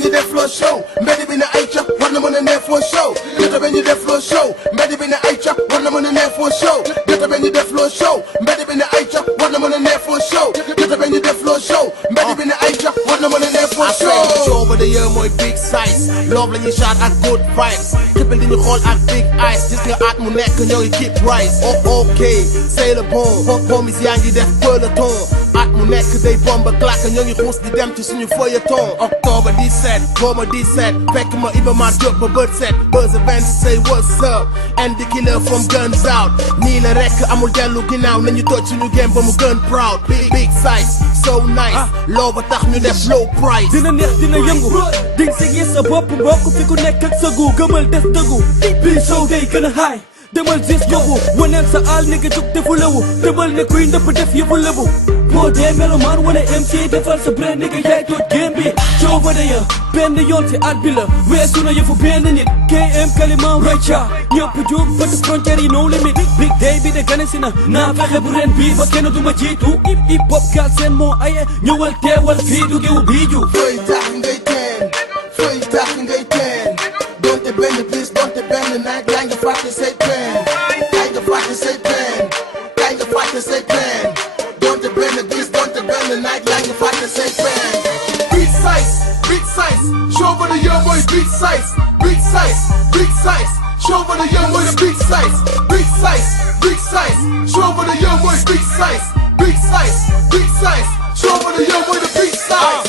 ben ñu def flow show mbedd bi ne ay ca war na mën a neex flow show ghetto ben ñu def flow show mbedd bi ne ay ca war na mën a neex flow show ghetto ben ñu def flow show mbedd bi ne ay ca war na mën a neex flow show ghetto ben ñu def flow show mbedd bi ne ay ca war na mën a neex flow show show ba de yee mooy big size love la ñuy shot ak good vibes xippil di ñu xool ak big eyes gis nga at mu nekk ñoo ngi keep rise oh ok c'est le bon homies yaa ngi def peloton at mu nekk day bomba claque ñoo ngi xuus di dem ci suñu feuilleton octobre 17 goma 17 fekk ma Iba Mar Diop ba bët set buzz event say what's up and the killer from guns out nii la rek amul dellu ginnaaw nañu toj suñu game ba mu gën proud big size so nice loo ba tax ñu def low price dina neex dina yëngu ding si gis sa bopp mbokk fi ku nekk ak sa gu gëmal des dëggu bii show day gën a high demal gis yóbbu waneel sa aal ni nga jug defu lewu demal ne kuy ndëpp def yëfu lebu boo dee melomaan wane MC defal sa brand ni nga yaay toot game bi show ba de ya benn yoon si at bi la weesu na yëfu benn nit KM kalima rayca ñëpp jug bët frontière yi no limit big day bi de gane si na naa fexe bu ren bii ba kenn du ma jiitu hip hop kaal seen moo aye ñëwal teewal fii du giw biiju fooy tax ngay teen fooy tax ngay teen donte benn bis donte benn naaj yaa ngi fàtte say pen yaa ngi fàtte say pen yaa ngi fàtte say pen donte benn bis donte benn naaj yaa ngi fàtte say pen big size show ba de yow mooy big size show ba de yow mooy big size show ba de yow mooy big size show ba de yow mooy big size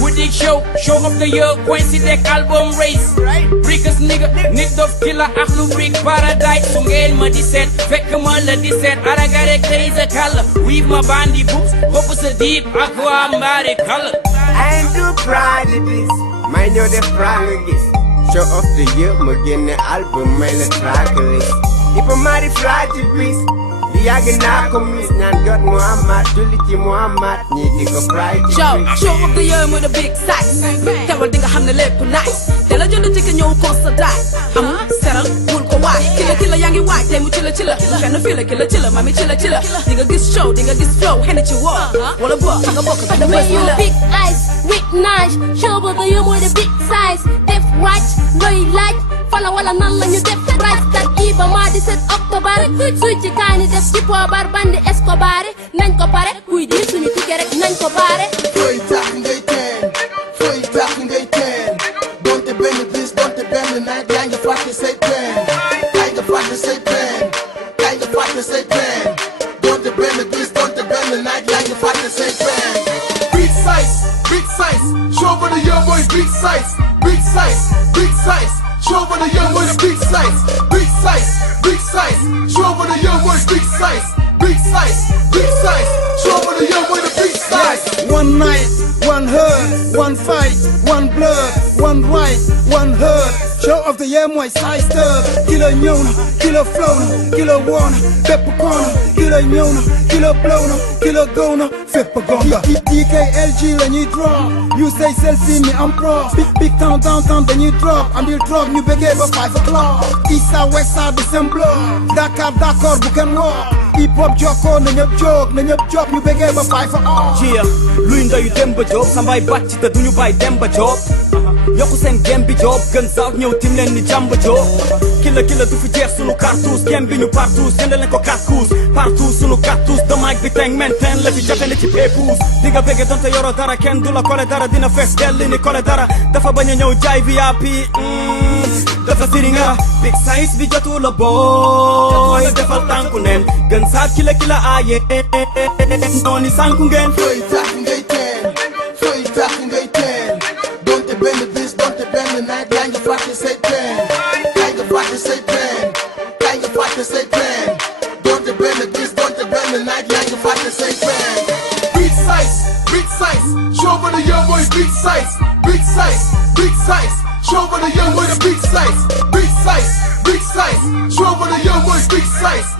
Woody show of the year coincident album race Brickus nigga nit dof killer ak lu big paradise su ngeen ma di seet fekk ma la di seet aragare kay sa kàlla weave ma bandi books bopp sa deep ak waa mbaari kàlla I am too proud of this may ñoo def franc gis show of the year ma génne album may la track list Iba Mar di fly ci bis di yàgg naa ko mis ñaan jot Muhammad julli ci Muhammad ñi di ko fry ci show of the year mooy the big size teewal di nga xam ne lépp nice te la jënd ci ka ñëw constaté amul seral bul ko waay ki la yaa ngi waay tey mu ci la kenn fii la ki la mami ci la di nga gis show di nga gis flow xene ci woo wala boo nga bokk da bës bi la big eyes with nice show of the year mooy the big size def right looy laaj fala wala nan la ñu def right tak Iba Mar di set Octobre suy ci kaani def ci poobar bandi Escobar nañ ko pare kuy di suñu tike rek nañ ko baare fooy tax ngay teen donte benn bis donte benn naaj yaa ngi fàtte say pen yaa ngi fàtte say pen donte benn bis donte benn naaj yaa ngi fàtte say pen big size show ba de yow mooy big size show ba de yow mooy big size show ba de yow mooy big size show ba de yow mooy big size one night one hurt one fight one blood one right one hurt show of the year mooy size third ki la ñëw na ki la flow na ki la woon na bépp koon na ki la ñëw na ki la blow na ki la gow na fépp gonga DKLG la ñuy drop you say selfie mi am pro big town downtown dañuy drop andil drop ñu bëggee ba 5 o'clock east side west side the same block Dakar d'accord bu kenn woo hip hop jokkoo na ñëpp jóg ñu bëggee ba 5 o'clock luy ndeyu Demba Diop sambay bàcc te duñu bàyyi Demba Diop yokku seen gem bi Diop gën saaw ñëw tim leen ni Jamba Diop killa du fi jeex sunu cartouche gem bi ñu partout jënd leen ko cartouche partout sunu cartouche de mic bi teng menten la fi jafe ne ci pépouse di nga bëgge donte yoro dara kenn du la kole dara dina fees dell ni kole dara dafa bañ a ñëw jaay VIP dafa siringa big size bi jotu la boy defal tànku neen gën saa kila aaye nooni sànku ngeen fooy tax ngay teen donte benn bis donte benn naaj yaa ngi fàtte say pen yaa ngi fàtte say pen donte benn bis donte benn naaj yaa ngi fàtte say pen big size show ba de yow mooy big size show ba de yow mooy big size show ba de yow mooy big size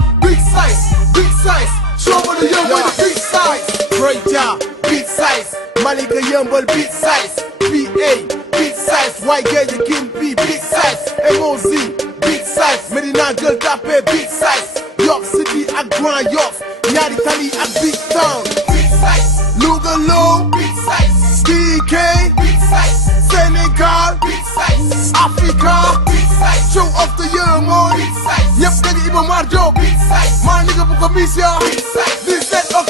show ba de yow mooy big size great job big size Malika yëmbal big size PA big size White Gage King B big size MOZ big size Medina Gueule Tapée big size York City ak Grand Yoff ñaari tali ak Big Town big size Louga Low big size DK big size Sénégal Africa show of the year mooy ñëpp dañu Iba Mar Diop maa nigga bu ko mission 17 octobre